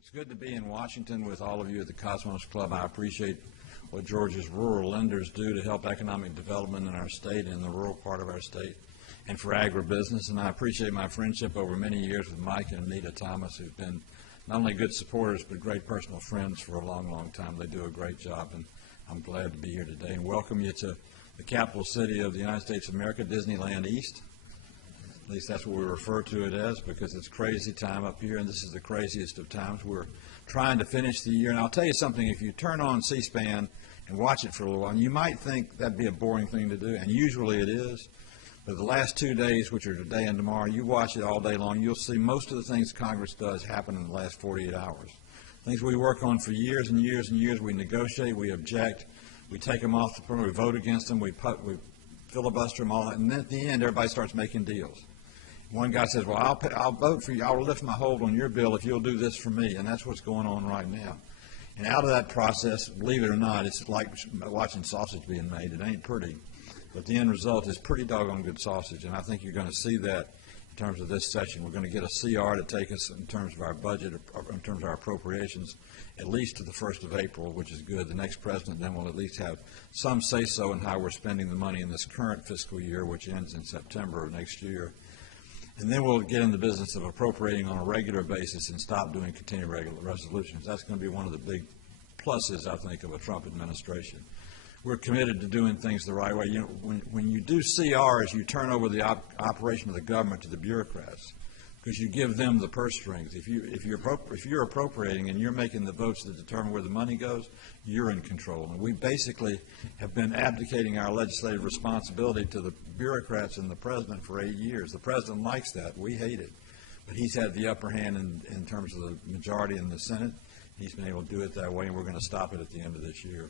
It's good to be in Washington with all of you at the Cosmos Club. I appreciate what Georgia's rural lenders do to help economic development in our state and the rural part of our state and for agribusiness. And I appreciate my friendship over many years with Mike and Anita Thomas, who've been not only good supporters but great personal friends for a long, long time. They do a great job, and I'm glad to be here today and welcome you to the capital city of the United States of America, Disneyland East. At least that's what we refer to it as, because it's crazy time up here, and this is the craziest of times. We're trying to finish the year, and I'll tell you something, if you turn on C-SPAN and watch it for a little while, you might think that'd be a boring thing to do, and usually it is. But the last 2 days, which are today and tomorrow, you watch it all day long, you'll see most of the things Congress does happen in the last 48 hours. Things we work on for years and years and years, we negotiate, we object, we take them off the floor, we vote against them, we filibuster them all, and then at the end, everybody starts making deals. One guy says, well, I'll vote for you. I'll lift my hold on your bill if you'll do this for me. And that's what's going on right now. And out of that process, believe it or not, it's like watching sausage being made. It ain't pretty. But the end result is pretty doggone good sausage. And I think you're going to see that in terms of this session. We're going to get a CR to take us in terms of our budget, in terms of our appropriations, at least to the 1st of April, which is good. The next president then will at least have some say-so in how we're spending the money in this current fiscal year, which ends in September of next year. And then we'll get in the business of appropriating on a regular basis and stop doing continuing resolutions. That's going to be one of the big pluses, I think, of a Trump administration. We're committed to doing things the right way. You know, when you do CRs, you turn over the operation of the government to the bureaucrats, because you give them the purse strings. If you're appropriating and you're making the votes that determine where the money goes, you're in control. And we basically have been abdicating our legislative responsibility to the bureaucrats and the president for 8 years. The president likes that. We hate it. But he's had the upper hand in terms of the majority in the Senate. He's been able to do it that way, and we're going to stop it at the end of this year.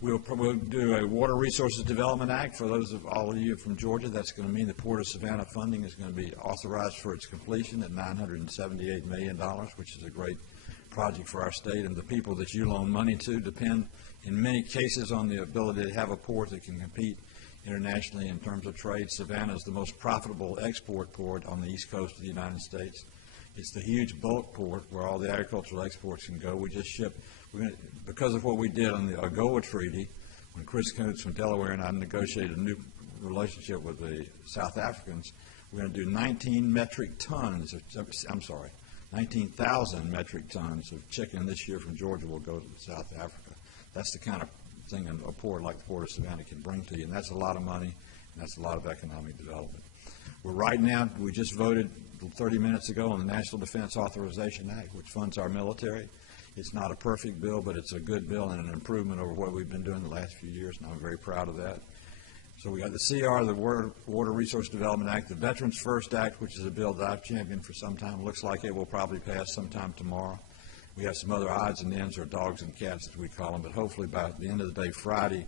We'll do a Water Resources Development Act. For those of all of you from Georgia, that's going to mean the Port of Savannah funding is going to be authorized for its completion at $978 million, which is a great project for our state. And the people that you loan money to depend in many cases on the ability to have a port that can compete internationally in terms of trade. Savannah is the most profitable export port on the east coast of the United States. It's the huge bulk port where all the agricultural exports can go. We just ship. Because of what we did on the AGOA Treaty, when Chris Coates from Delaware and I negotiated a new relationship with the South Africans, we're going to do 19,000 metric tons of chicken this year from Georgia will go to South Africa. That's the kind of thing a port like the Port of Savannah can bring to you, and that's a lot of money, and that's a lot of economic development. We just voted 30 minutes ago on the National Defense Authorization Act, which funds our military. It's not a perfect bill, but it's a good bill and an improvement over what we've been doing the last few years, and I'm very proud of that. So we got the CR, the Water Resource Development Act, the Veterans First Act, which is a bill that I've championed for some time. Looks like it will probably pass sometime tomorrow. We have some other odds and ends, or dogs and cats as we call them, but hopefully by the end of the day, Friday,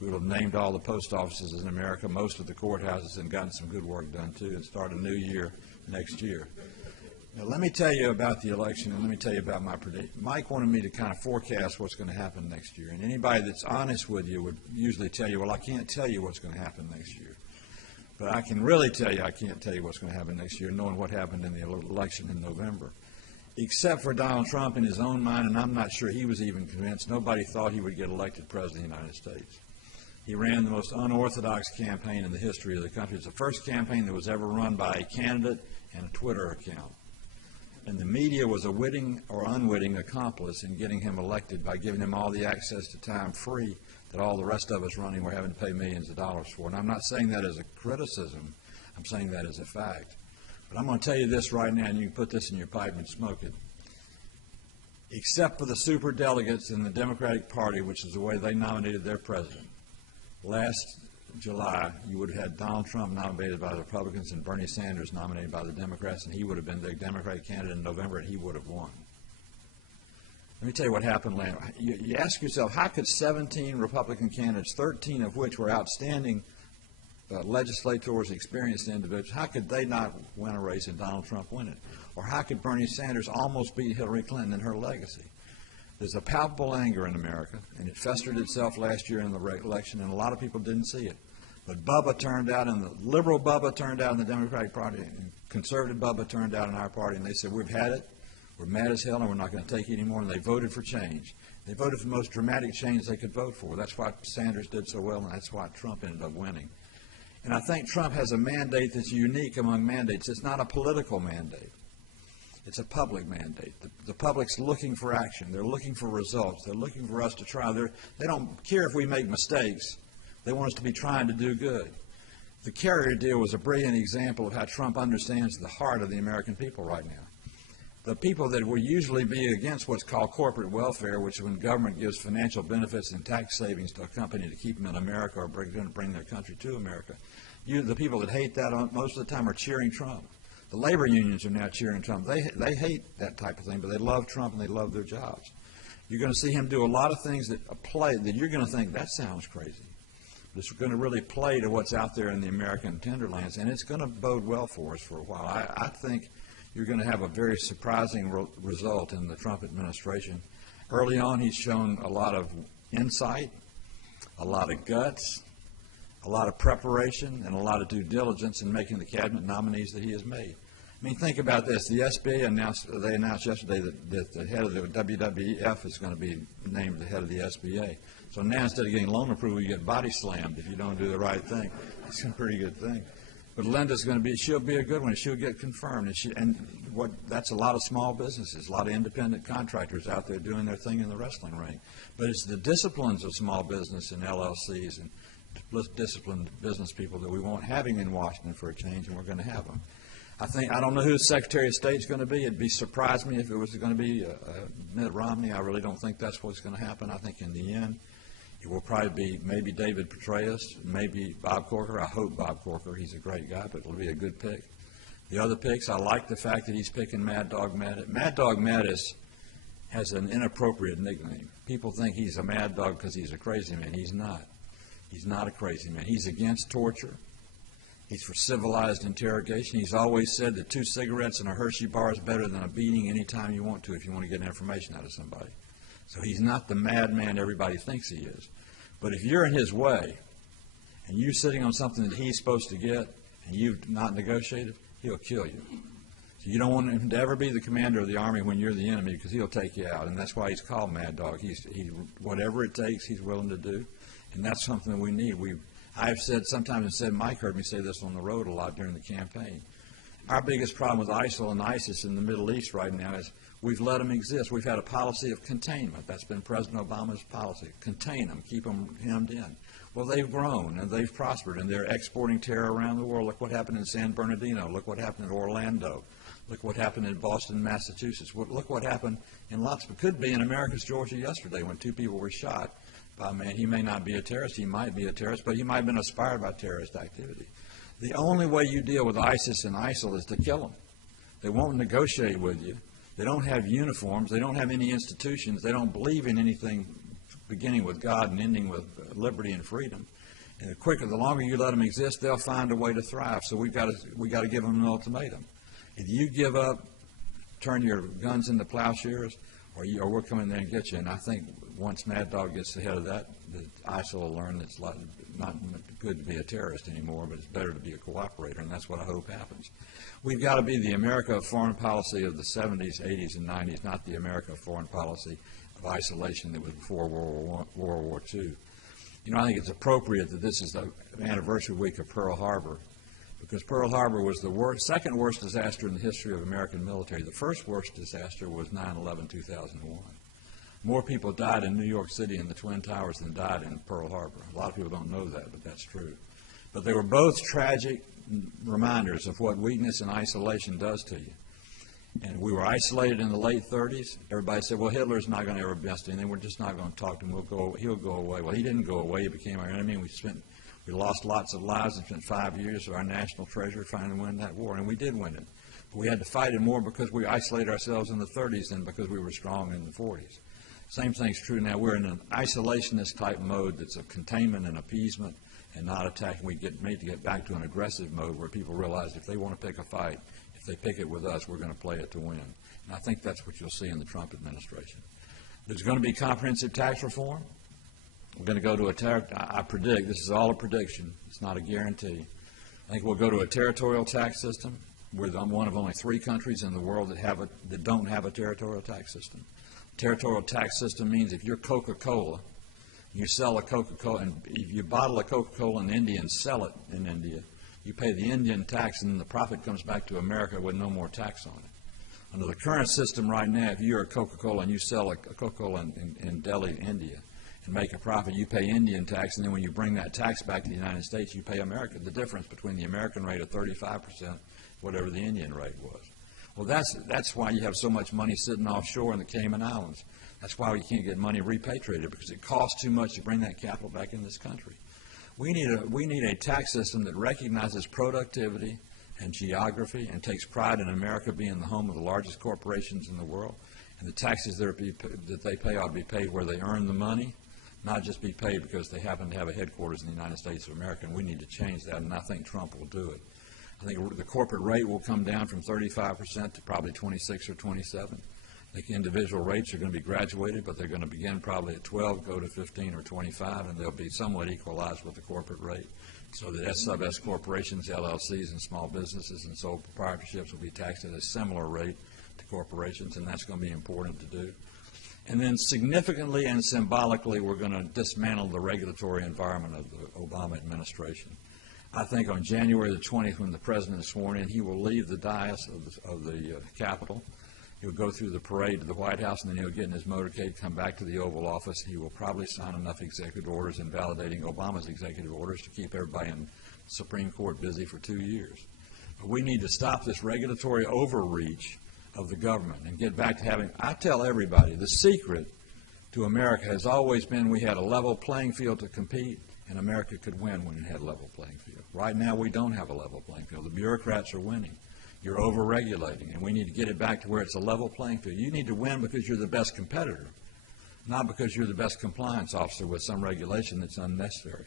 we will have named all the post offices in America, most of the courthouses, and gotten some good work done too, and start a new year next year. Now, let me tell you about the election, and let me tell you about my prediction. Mike wanted me to kind of forecast what's going to happen next year, and anybody that's honest with you would usually tell you, well, I can't tell you what's going to happen next year. But I can really tell you I can't tell you what's going to happen next year, knowing what happened in the election in November. Except for Donald Trump in his own mind, and I'm not sure he was even convinced, nobody thought he would get elected president of the United States. He ran the most unorthodox campaign in the history of the country. It's the first campaign that was ever run by a candidate and a Twitter account. And the media was a witting or unwitting accomplice in getting him elected by giving him all the access to time free that all the rest of us running were having to pay millions of dollars for. And I'm not saying that as a criticism. I'm saying that as a fact. But I'm going to tell you this right now, and you can put this in your pipe and smoke it. Except for the superdelegates in the Democratic Party, which is the way they nominated their president, last July, you would have had Donald Trump nominated by the Republicans and Bernie Sanders nominated by the Democrats, and he would have been the Democratic candidate in November, and he would have won. Let me tell you what happened later. You ask yourself, how could 17 Republican candidates, 13 of which were outstanding legislators, experienced individuals, how could they not win a race and Donald Trump win it? Or how could Bernie Sanders almost beat Hillary Clinton in her legacy? There's a palpable anger in America, and it festered itself last year in the election, and a lot of people didn't see it. But Bubba turned out, and the liberal Bubba turned out in the Democratic Party, and conservative Bubba turned out in our party, and they said, we've had it. We're mad as hell and we're not going to take it anymore, and they voted for change. They voted for the most dramatic change they could vote for. That's why Sanders did so well, and that's why Trump ended up winning. And I think Trump has a mandate that's unique among mandates. It's not a political mandate. It's a public mandate. The public's looking for action. They're looking for results. They're looking for us to try. They don't care if we make mistakes. They want us to be trying to do good. The carrier deal was a brilliant example of how Trump understands the heart of the American people right now. The people that will usually be against what's called corporate welfare, which is when government gives financial benefits and tax savings to a company to keep them in America or bring their country to America. The people that hate that most of the time are cheering Trump. The labor unions are now cheering Trump. They hate that type of thing, but they love Trump and they love their jobs. You're going to see him do a lot of things that you're going to think, that sounds crazy. But it's going to really play to what's out there in the American hinterlands, and it's going to bode well for us for a while. I think you're going to have a very surprising result in the Trump administration. Early on, he's shown a lot of insight, a lot of guts, a lot of preparation, and a lot of due diligence in making the cabinet nominees that he has made. I mean, think about this. The SBA announced yesterday that the head of the WWF is going to be named the head of the SBA. So now instead of getting loan approval, you get body slammed if you don't do the right thing. It's a pretty good thing. But Linda's going to be, she'll be a good one. She'll get confirmed. That's a lot of small businesses, a lot of independent contractors out there doing their thing in the wrestling ring. But it's the disciplines of small business and LLCs and disciplined business people that we want having in Washington for a change, and we're going to have them. I don't know who the Secretary of State is going to be. It'd surprise me if it was going to be Mitt Romney. I really don't think that's what's going to happen. I think in the end, it will probably be maybe David Petraeus, maybe Bob Corker. I hope Bob Corker. He's a great guy, but it'll be a good pick. The other picks, I like the fact that he's picking Mad Dog Mattis. Mad Dog Mattis has an inappropriate nickname. People think he's a mad dog because he's a crazy man. He's not. He's not a crazy man. He's against torture. He's for civilized interrogation. He's always said that 2 cigarettes and a Hershey bar is better than a beating any time you want to if you want to get information out of somebody. So he's not the madman everybody thinks he is. But if you're in his way and you're sitting on something that he's supposed to get and you've not negotiated, he'll kill you. So you don't want him to ever be the commander of the Army when you're the enemy because he'll take you out. And that's why he's called Mad Dog. Whatever it takes, he's willing to do. And that's something that we need. I've said sometimes, and said Mike heard me say this on the road a lot during the campaign. Our biggest problem with ISIL and ISIS in the Middle East right now is we've let them exist. We've had a policy of containment. That's been President Obama's policy. Contain them, keep them hemmed in. Well, they've grown and they've prospered and they're exporting terror around the world. Look what happened in San Bernardino. Look what happened in Orlando. Look what happened in Boston, Massachusetts. Look what happened in could be in Americus, Georgia yesterday when 2 people were shot by a man. He may not be a terrorist. He might be a terrorist, but he might have been inspired by terrorist activity. The only way you deal with ISIS and ISIL is to kill them. They won't negotiate with you. They don't have uniforms. They don't have any institutions. They don't believe in anything beginning with God and ending with liberty and freedom. And the longer you let them exist, they'll find a way to thrive. So we got to give them an ultimatum. If you give up, turn your guns into plowshares, or we're coming there and get you. And I think once Mad Dog gets ahead of that, the ISIL will learn it's not good to be a terrorist anymore, but it's better to be a cooperator, and that's what I hope happens. We've got to be the America of foreign policy of the 70s, 80s, and 90s, not the America of foreign policy of isolation that was before World War II. You know, I think it's appropriate that this is the anniversary week of Pearl Harbor, because Pearl Harbor was the second worst disaster in the history of American military. The first worst disaster was 9/11/2001. More people died in New York City in the Twin Towers than died in Pearl Harbor. A lot of people don't know that, but that's true. But they were both tragic reminders of what weakness and isolation does to you. And we were isolated in the late 30s. Everybody said, well, Hitler's not going to ever best anything. We're just not going to talk to him. He'll go away. Well, he didn't go away. He became our enemy. We lost lots of lives and spent 5 years of our national treasure trying to win that war, and we did win it. But we had to fight it more because we isolated ourselves in the 30s than because we were strong in the 40s. Same thing's true now. We're in an isolationist type mode that's of containment and appeasement and not attacking. We need to get back to an aggressive mode where people realize if they want to pick a fight, if they pick it with us, we're going to play it to win. And I think that's what you'll see in the Trump administration. There's going to be comprehensive tax reform. We're going to go to I predict, this is all a prediction, it's not a guarantee. I think we'll go to a territorial tax system. We're one of only 3 countries in the world that don't have a territorial tax system. Territorial tax system means if you're Coca-Cola, you sell a Coca-Cola, and if you bottle a Coca-Cola in India and sell it in India, you pay the Indian tax, and the profit comes back to America with no more tax on it. Under the current system right now, if you're a Coca-Cola and you sell a Coca-Cola in Delhi, India, and make a profit, you pay Indian tax, and then when you bring that tax back to the United States, you pay America, the difference between the American rate of 35%, whatever the Indian rate was. Well, that's why you have so much money sitting offshore in the Cayman Islands. That's why we can't get money repatriated, because it costs too much to bring that capital back in this country. We need a tax system that recognizes productivity and geography and takes pride in America being the home of the largest corporations in the world. And the taxes that they pay ought to be paid where they earn the money, not just be paid because they happen to have a headquarters in the United States of America. And we need to change that, and I think Trump will do it. I think the corporate rate will come down from 35% to probably 26 or 27. I think individual rates are going to be graduated, but they're going to begin probably at 12, go to 15 or 25, and they'll be somewhat equalized with the corporate rate, so that S sub S corporations, LLCs, and small businesses and sole proprietorships will be taxed at a similar rate to corporations, and that's going to be important to do. And then significantly and symbolically, we're going to dismantle the regulatory environment of the Obama administration. I think on January the 20th, when the president is sworn in, he will leave the dais of the Capitol. He'll go through the parade to the White House, and then he'll get in his motorcade, come back to the Oval Office. He will probably sign enough executive orders invalidating Obama's executive orders to keep everybody in the Supreme Court busy for 2 years. But we need to stop this regulatory overreach of the government and get back to having, I tell everybody, the secret to America has always been we had a level playing field to compete, and America could win when it had a level playing field. Right now we don't have a level playing field. The bureaucrats are winning. You're over-regulating, and we need to get it back to where it's a level playing field. You need to win because you're the best competitor, not because you're the best compliance officer with some regulation that's unnecessary.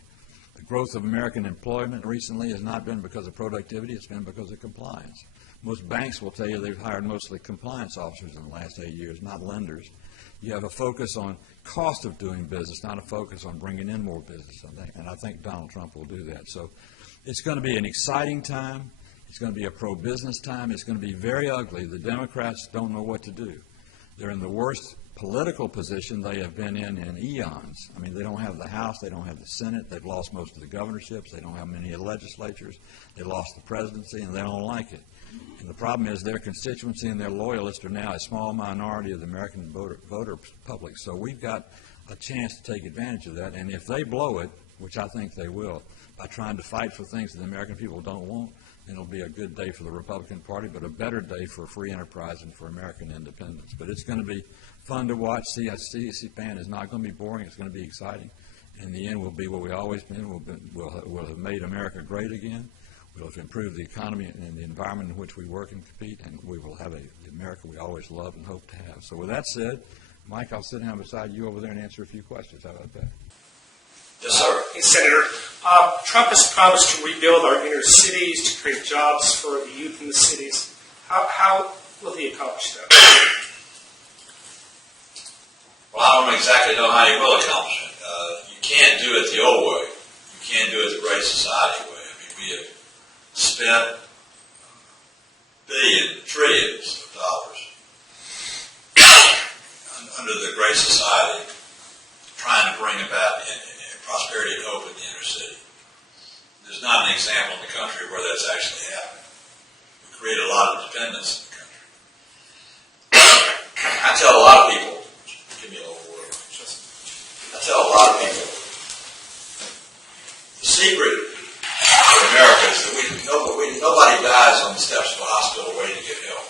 The growth of American employment recently has not been because of productivity, it's been because of compliance. Most banks will tell you they've hired mostly compliance officers in the last 8 years, not lenders. You have a focus on cost of doing business, not a focus on bringing in more business, and I think Donald Trump will do that. So it's going to be an exciting time. It's going to be a pro-business time. It's going to be very ugly. The Democrats don't know what to do. They're in the worst political position they have been in eons. I mean, they don't have the House. They don't have the Senate. They've lost most of the governorships. They don't have many of the legislatures. They lost the presidency, and they don't like it. And the problem is their constituency and their loyalists are now a small minority of the American voter public. So we've got a chance to take advantage of that. And if they blow it, which I think they will, by trying to fight for things that the American people don't want, it'll be a good day for the Republican Party, but a better day for free enterprise and for American independence. But it's going to be fun to watch. C-SPAN is not going to be boring. It's going to be exciting. In the end, we'll be what we've always been. We'll have made America great again. We'll have improved the economy and the environment in which we work and compete, and we will have the America we always loved and hope to have. So with that said, Mike, I'll sit down beside you over there and answer a few questions. How about that? Yes, sir. Hey, Senator, Trump has promised to rebuild our inner cities, to create jobs for the youth in the cities. How will he accomplish that? Well, I don't exactly know how he will accomplish it. You can't do it the old way. You can't do it the Great Society way. I mean, we have spent billions, trillions of dollars under the Great Society trying to bring about prosperity and hope in the inner city. There's not an example in the country where that's actually happened. We create a lot of dependence in the country. I tell a lot of people, give me a little word. I tell a lot of people, the secret of America is that nobody dies on the steps of a hospital waiting to get help.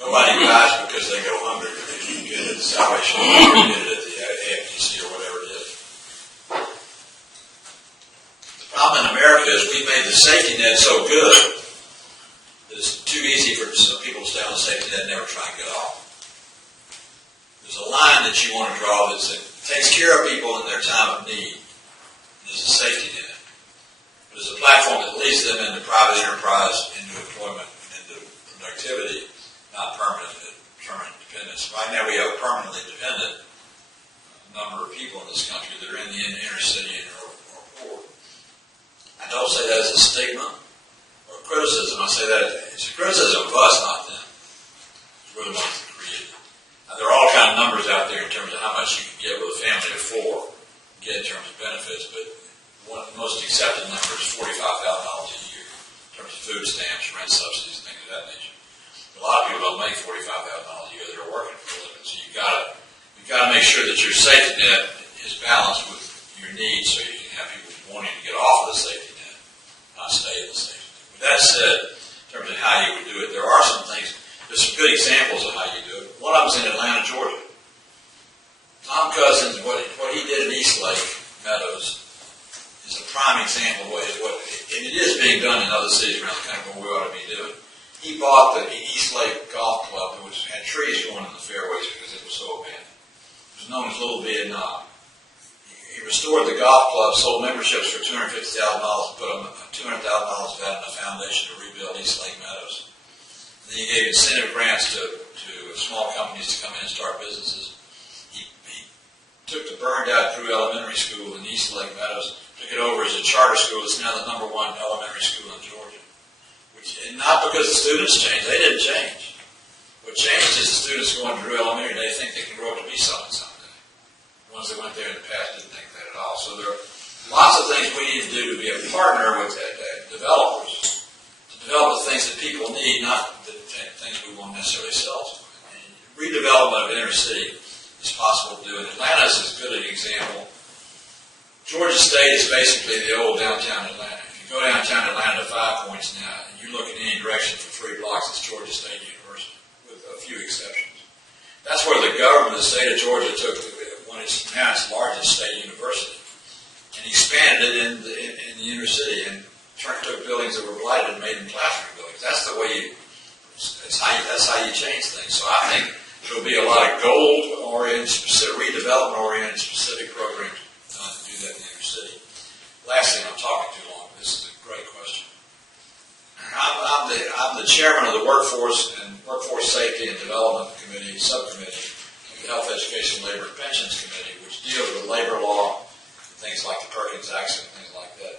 Nobody dies because they go hungry or they can't get it at the Salvation Army or get it at the AFTC or whatever it is. The problem in America is we've made the safety net so good that it's too easy for some people to stay on the safety net and never try and get off. There's a line that you want to draw that takes care of people in their time of need. There's a safety net. But there's a platform that leads them into private enterprise, into employment, into productivity, not permanent dependence. Right now we have a permanently dependent number of people in this country that are in the inner city and are poor. I don't say that as a stigma or criticism. I say that it's a criticism of us, not them. We're the ones that created it. Now, there are all kind of numbers out there in terms of how much you can get with a family of four, get in terms of benefits, but one of the most accepted numbers is $45,000 a year in terms of food stamps, rent subsidies, things of that nature. A lot of people don't make $45,000 a year that are working for a living, so you've got to make sure that your safety net is balanced with your needs, so you can have people wanting to get off of the safety net, not stay in the safety net. With that said, in terms of how you would do it, there are some things. There's some good examples of how you do it. One of them's in Atlanta, Georgia. Tom Cousins, what he did in Eastlake Meadows is a prime example of and it is being done in other cities around the country where we ought to be doing. He bought the Eastlake Golf Club, which had trees growing in the fairways because it was so abandoned. It was known as Little Vietnam. He restored the golf club, sold memberships for $250,000, and put $200,000 of that in a foundation to rebuild Eastlake Meadows. And then he gave incentive grants to small companies to come in and start businesses. He took the burned-out Drew Elementary School in Eastlake Meadows, took it over as a charter school. It's now the #1 elementary school in Georgia. And not because the students changed. They didn't change. What changed is the students going to Drew Elementary, they think they can grow up to be something someday. The ones that went there in the past didn't think that at all. So there are lots of things we need to do to be a partner with developers, to develop the things that people need, not the things we won't necessarily sell to them. And redevelopment of inner city is possible to do. And Atlanta is as good an example. Georgia State is basically the old downtown Atlanta. If you go downtown Atlanta to 5 Points now, and you look in any direction for 3 blocks, it's Georgia State University, with a few exceptions. That's where the government of the state of Georgia took now its largest state university and expanded it in the inner city and took buildings that were blighted and made them classroom buildings. That's the way that's how you change things. So I think there'll be a lot of goal-oriented, redevelopment-oriented specific programs to do that in the inner city. Last thing, I'm talking too long. This is a great question. I'm the chairman of the Workforce Safety and Development Committee, subcommittee of the Health, Education, Labor, and Pensions Committee, which deals with labor law, things like the Perkins-Act and things like that.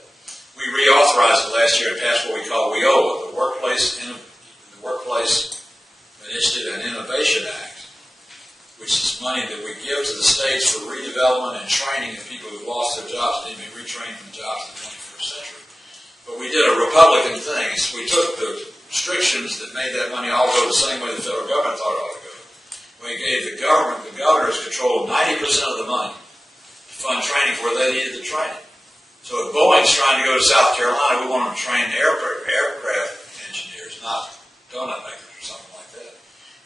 We reauthorized it last year and passed what we call WIOA, the Workplace Initiative and Innovation Act, which is money that we give to the states for redevelopment and training of people who've lost their jobs and need to be retrained from jobs in the 21st century. But we did a Republican thing. We took the restrictions that made that money all go the same way the federal government thought it ought to go. We gave the governors control of 90% of the money to fund training where they needed the training. So if Boeing's trying to go to South Carolina, we want them to train aircraft engineers, not donut makers or something like that.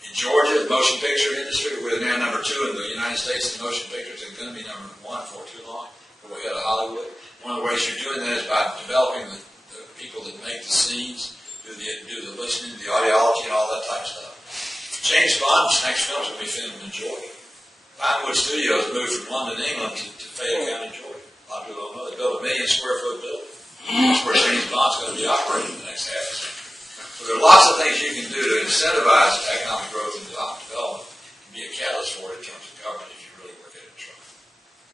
In Georgia, the motion picture industry, we're now #2 in the United States in motion pictures, and going to be #1 for too long. We're ahead of Hollywood. One of the ways you're doing that is by developing the people that make the scenes, do the listening, the audiology, and all that type of stuff. James Bond's next film is going to be filmed in Georgia. Pinewood Studios moved from London, England to Fayette County, Georgia. A lot of people don't know. They built a 1 million square foot building. That's where James Bond's going to be operating in the next half century. So there are lots of things you can do to incentivize economic growth and development and be a catalyst for it.